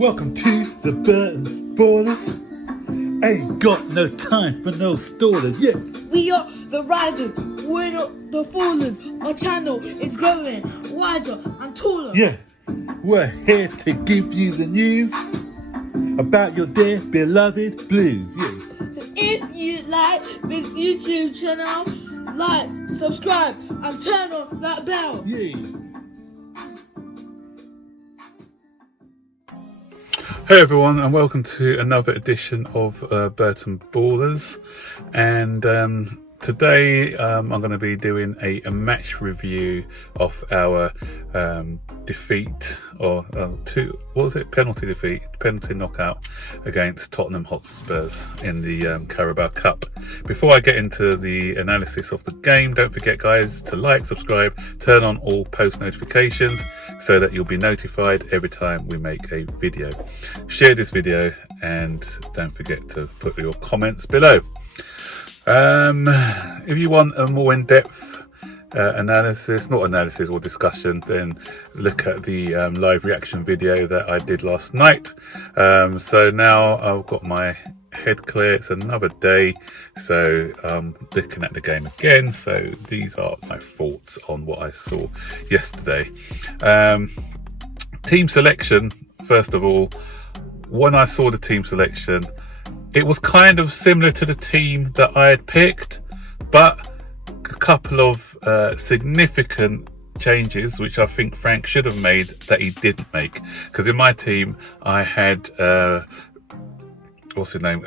Welcome to the Burton Ballers. Ain't got no time for no stallers, yeah. We are the risers, we're not the fallers. Our channel is growing wider and taller. Yeah, we're here to give you the news about your dear beloved Blues, yeah. So if you like this YouTube channel, like, subscribe and turn on that bell. Yeah. Hey everyone, and welcome to another edition of Burton Ballers. And today I'm going to be doing a match review of our defeat, or penalty knockout against Tottenham Hotspurs in the Carabao Cup. Before I get into the analysis of the game, don't forget guys to like, subscribe, turn on all post notifications so that you'll be notified every time we make a video. Share this video and don't forget to put your comments below. If you want a more in-depth not analysis or discussion, then look at the live reaction video that I did last night. So now I've got my head clear, it's another day, so I'm looking at the game again. So these are my thoughts on what I saw yesterday. Team selection, first of all, when I saw the team selection, it was kind of similar to the team that I had picked, but a couple of significant changes which I think Frank should have made that he didn't make. Because in my team I had what's his name,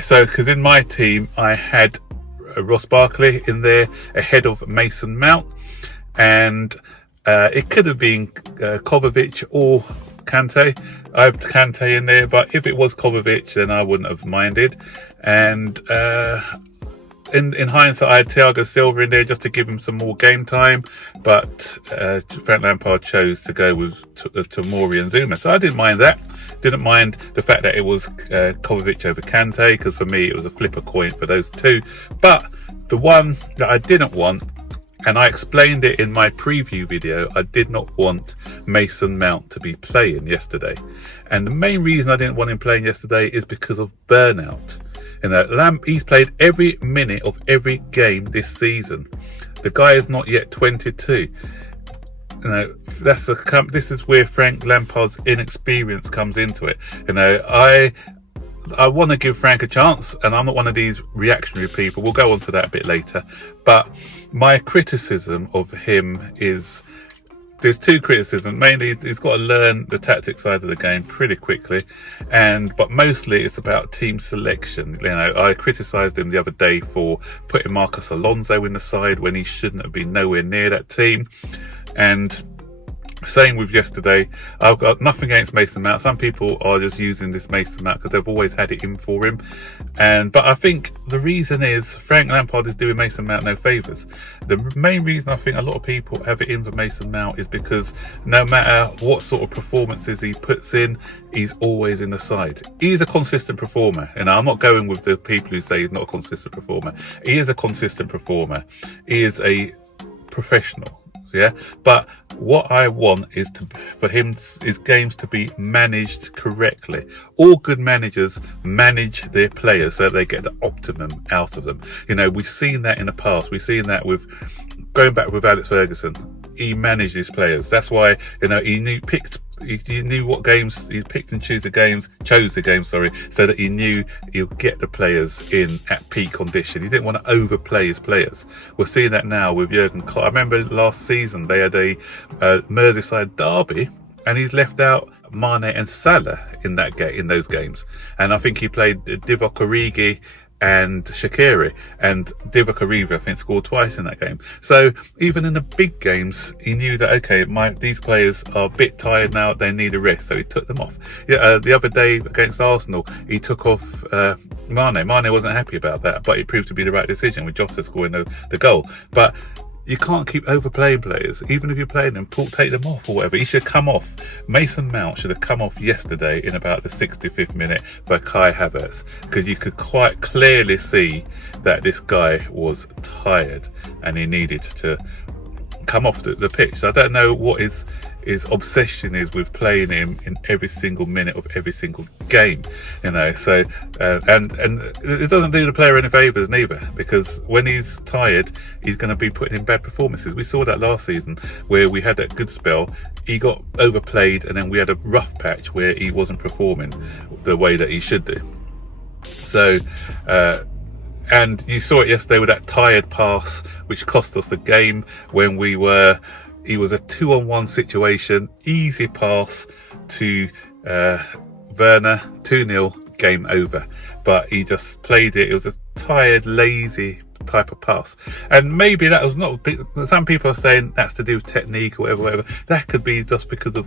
so because in my team I had Ross Barkley in there ahead of Mason Mount, and it could have been Kovacic or Kante. I have Kante in there, but if it was Kovacic, then I wouldn't have minded. And in hindsight, I had Thiago Silva in there just to give him some more game time, but Frank Lampard chose to go with Tomori and Zuma, so I didn't mind that. Didn't mind the fact that it was Kovacic over Kante, because for me it was a flip a coin for those two. But the one that I didn't want, and I explained it in my preview video, I did not want Mason Mount to be playing yesterday. And the main reason I didn't want him playing yesterday is because of burnout. You know, he's played every minute of every game this season. The guy is not yet 22. You know, this is where Frank Lampard's inexperience comes into it. You know, I want to give Frank a chance, and I'm not one of these reactionary people. We'll go on to that a bit later. But my criticism of him is, there's two criticisms. Mainly, he's got to learn the tactic side of the game pretty quickly, but mostly it's about team selection. You know, I criticised him the other day for putting Marcus Alonso in the side when he shouldn't have been nowhere near that team. And same with yesterday. I've got nothing against Mason Mount. Some people are just using this Mason Mount because they've always had it in for him. But I think the reason is Frank Lampard is doing Mason Mount no favours. The main reason I think a lot of people have it in for Mason Mount is because no matter what sort of performances he puts in, he's always in the side. He's a consistent performer. And I'm not going with the people who say he's not a consistent performer. He is a consistent performer. He is a professional. Yeah, but what I want is for his games to be managed correctly. All good managers manage their players so they get the optimum out of them. You know, we've seen that in the past. We've seen that with going back with Alex Ferguson. He managed his players. That's why, you know, he knew what games he picked and chose the games, so that he knew he'll get the players in at peak condition. He didn't want to overplay his players. We're seeing that now with Jurgen Klopp. I remember last season they had a Merseyside derby, and he's left out Mane and Salah in those games. And I think he played Divock Origi and Shaqiri, and Divock Origi I think scored twice in that game. So even in the big games he knew that, okay, these players are a bit tired now, they need a rest, so he took them off. The other day against Arsenal he took off Mane. Mane wasn't happy about that, but it proved to be the right decision with Jota scoring the goal. But you can't keep overplaying players. Even if you're playing them, take them off or whatever. He should come off. Mason Mount should have come off yesterday in about the 65th minute for Kai Havertz, because you could quite clearly see that this guy was tired and he needed to come off the pitch. So I don't know what his obsession is with playing him in every single minute of every single game, so and it doesn't do the player any favours neither, because when he's tired he's going to be putting in bad performances. We saw that last season where we had that good spell, he got overplayed, and then we had a rough patch where he wasn't performing the way that he should do. So and you saw it yesterday with that tired pass which cost us the game, when he was a 2-on-1 situation, easy pass to Werner, 2-0, game over. But he just played it. It was a tired, lazy type of pass. And maybe that was not, some people are saying that's to do with technique or whatever. That could be just because of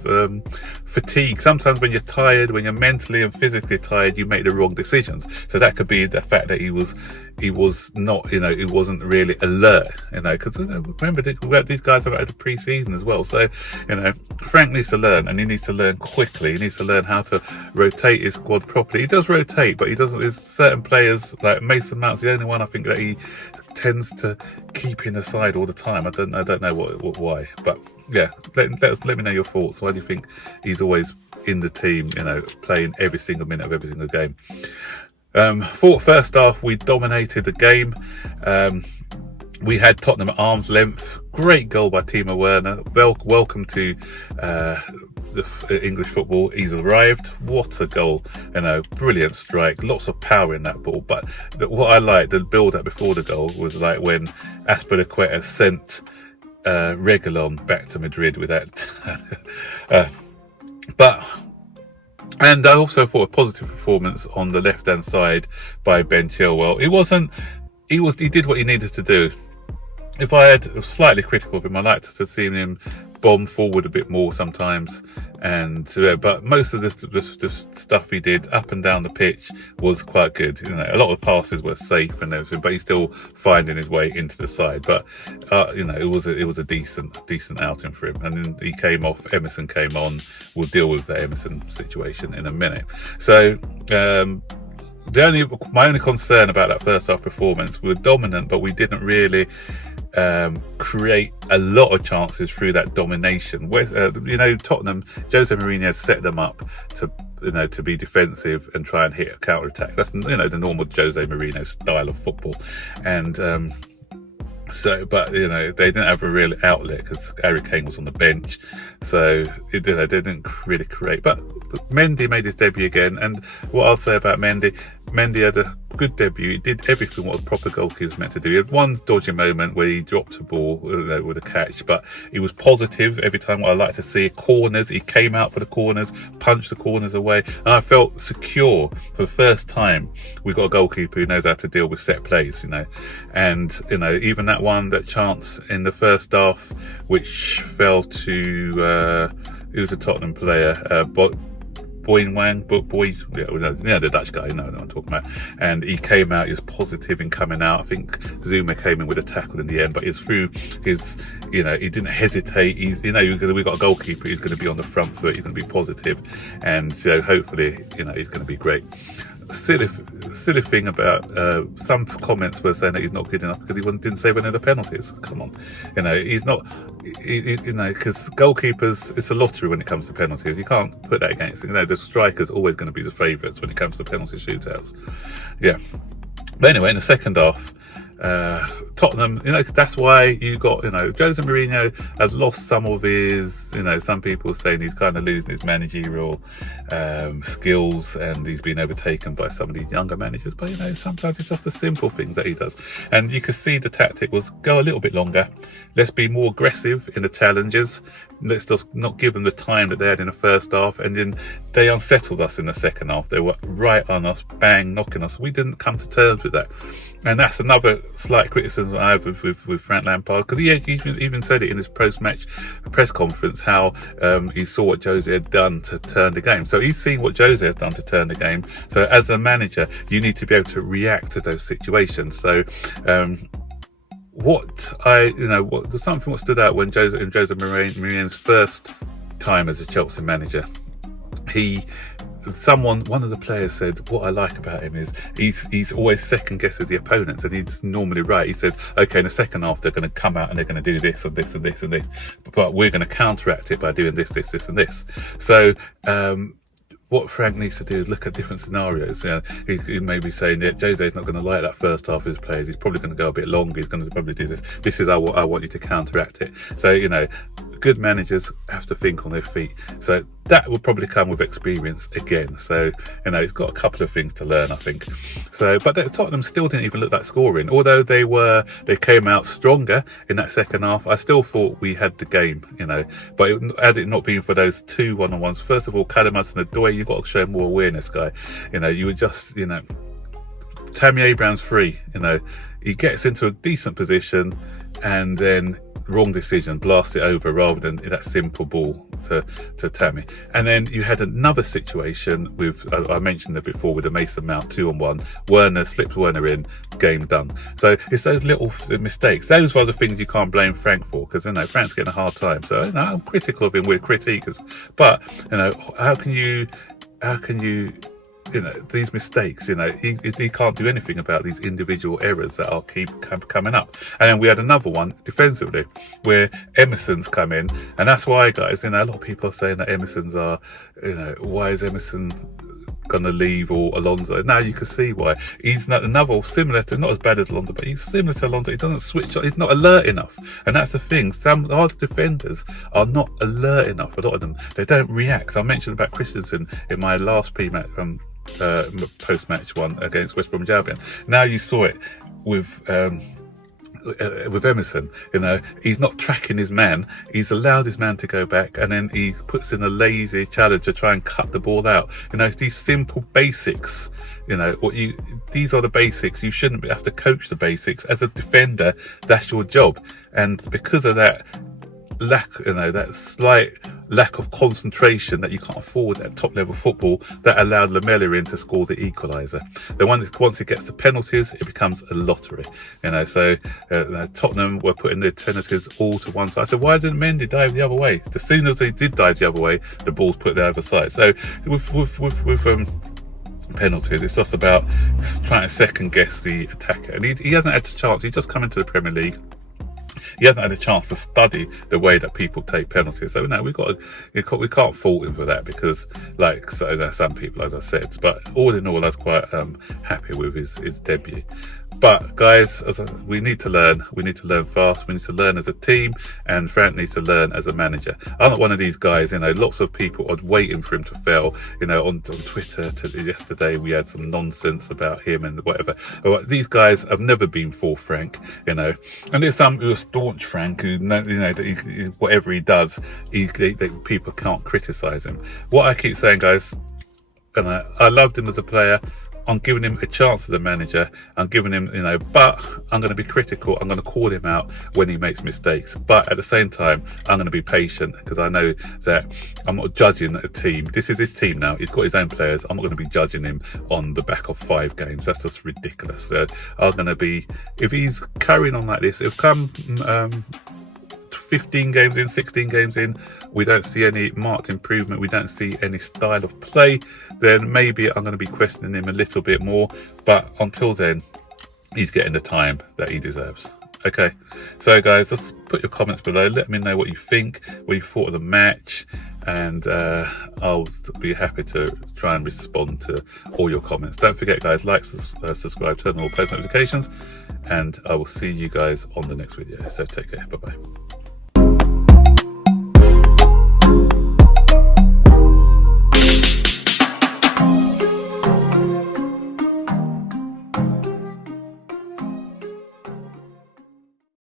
fatigue. Sometimes when you're tired, when you're mentally and physically tired, you make the wrong decisions. So that could be the fact that he was not, he wasn't really alert, because remember these guys are out of the pre-season as well. So, Frank needs to learn, and he needs to learn quickly. He needs to learn how to rotate his squad properly. He does rotate, but he doesn't. There's certain players like Mason Mount's the only one I think that he tends to keep in the side all the time. I don't know why, but yeah, let me know your thoughts. Why do you think he's always in the team, playing every single minute of every single game? First half, we dominated the game. We had Tottenham at arm's length. Great goal by Timo Werner. Welcome to the English football. He's arrived. What a goal. Brilliant strike. Lots of power in that ball. But what I liked, the build-up before the goal, was like when Azpilicueta sent Reguilon back to Madrid with that. And I also thought a positive performance on the left-hand side by Ben Chilwell. He did what he needed to do. If I had slightly critical of him, I liked to have seen him bomb forward a bit more sometimes. But most of the stuff he did up and down the pitch was quite good. A lot of passes were safe and everything, but he's still finding his way into the side. But it was a decent outing for him. And then he came off. Emerson came on. We'll deal with the Emerson situation in a minute. So. My only concern about that first half performance, we were dominant, but we didn't really create a lot of chances through that domination. Tottenham, Jose Mourinho set them up to be defensive and try and hit a counter attack. That's the normal Jose Mourinho style of football, and but they didn't have a real outlet because Harry Kane was on the bench, so they didn't really create. But Mendy made his debut again, and what I'll say about Mendy had a good debut. He did everything what a proper goalkeeper was meant to do. He had one dodgy moment where he dropped a ball with a catch, but he was positive every time. What I like to see, corners, he came out for the corners, punched the corners away, and I felt secure for the first time. We got a goalkeeper who knows how to deal with set plays, and even that chance in the first half, which fell to he was a Tottenham player, Wang, the Dutch guy, you know what I'm talking about. And he came out, he was positive in coming out. I think Zuma came in with a tackle in the end, but it's through his, he didn't hesitate. We've got a goalkeeper, he's going to be on the front foot, he's going to be positive, and hopefully, he's going to be great. Silly thing about some comments were saying that he's not good enough because he didn't save any of the penalties. Come on, he's not. Because goalkeepers, it's a lottery when it comes to penalties. You can't put that against. The striker's always going to be the favourites when it comes to penalty shootouts. Yeah. But anyway, in the second half, Tottenham, that's why you got, Jose Mourinho has lost some of his, some people saying he's kind of losing his managerial skills and he's been overtaken by some of these younger managers. But, sometimes it's just the simple things that he does. And you could see the tactic was go a little bit longer. Let's be more aggressive in the challenges. Let's just not give them the time that they had in the first half. And then they unsettled us in the second half. They were right on us, bang, knocking us. We didn't come to terms with that. And that's another slight criticism I have with Frank Lampard, because he even said it in his post-match press conference, how he saw what Jose had done to turn the game. So he's seen what Jose has done to turn the game. So as a manager, you need to be able to react to those situations. So something what stood out when Jose Mourinho's first time as a Chelsea manager, one of the players said, what I like about him is he's always second guesses the opponents, and he's normally right. He said, okay, in the second half they're going to come out and they're going to do this and this and this and this, but we're going to counteract it by doing this, this, this and this. So what Frank needs to do is look at different scenarios. He may be saying that Jose's not going to like that first half of his players. He's probably going to go a bit longer. He's going to probably do this. This is how I want you to counteract it. So, good managers have to think on their feet. So that will probably come with experience again. So, he's got a couple of things to learn, I think. So, but Tottenham still didn't even look like scoring. Although they came out stronger in that second half, I still thought we had the game, But had it not been for those 2 one-on-ones, first of all, Callum Hudson-Odoi, you've got to show more awareness, guy. You were just, Tammy Abraham's free, he gets into a decent position and then wrong decision, blast it over rather than that simple ball to Tammy. And then you had another situation with, I mentioned it before, with the Mason Mount 2-on-1. Werner slips Werner in, game done. So it's those little mistakes. Those are the things you can't blame Frank for, because Frank's getting a hard time. So I'm critical of him. We're critiques, but how can you these mistakes, he can't do anything about these individual errors that are keep coming up. And then we had another one defensively where Emerson's come in, and that's why, guys, a lot of people are saying that Emerson's are, why is Emerson gonna leave, or Alonso? Now you can see why. He's not similar to, not as bad as Alonso, but he's similar to Alonso. He doesn't switch on, he's not alert enough, and that's the thing. Some our defenders are not alert enough. A lot of them, they don't react. I mentioned about Christensen in my last pre-match post-match one against West Bromwich Albion. Now you saw it with Emerson. He's not tracking his man. He's allowed his man to go back, and then he puts in a lazy challenge to try and cut the ball out. It's these simple basics. These are the basics. You shouldn't have to coach the basics. As a defender, that's your job. And because of that that slight lack of concentration that you can't afford at top level football, that allowed Lamela in to score the equaliser. Once it gets to penalties, it becomes a lottery. So Tottenham were putting their penalties all to one side. So why didn't Mendy dive the other way? As soon as he did dive the other way, the ball's put the other side. So with penalties, it's just about trying to second guess the attacker, and he hasn't had a chance. He's just come into the Premier League. He hasn't had a chance to study the way that people take penalties. So we can't fault him for that, because some people, as I said. But all in all, I was quite happy with his debut. But guys, we need to learn. We need to learn fast. We need to learn as a team, and Frank needs to learn as a manager. I'm not one of these guys. Lots of people are waiting for him to fail. On Twitter yesterday, we had some nonsense about him and whatever. These guys have never been for Frank. And there's some who are staunch Frank, who that whatever he does, people can't criticise him. What I keep saying, guys, and I loved him as a player. I'm giving him a chance as a manager. I'm giving him, but I'm going to be critical. I'm going to call him out when he makes mistakes. But at the same time, I'm going to be patient, because I know that I'm not judging a team. This is his team now. He's got his own players. I'm not going to be judging him on the back of 5 games. That's just ridiculous. I'm going to be, if he's carrying on like this, it'll come 15 games in, 16 games in, we don't see any marked improvement, we don't see any style of play, then maybe I'm going to be questioning him a little bit more. But until then, he's getting the time that he deserves. Okay, so guys, just put your comments below. Let me know what you think, what you thought of the match, and I'll be happy to try and respond to all your comments. Don't forget, guys, like, subscribe, turn on all post notifications, and I will see you guys on the next video. So take care. Bye bye.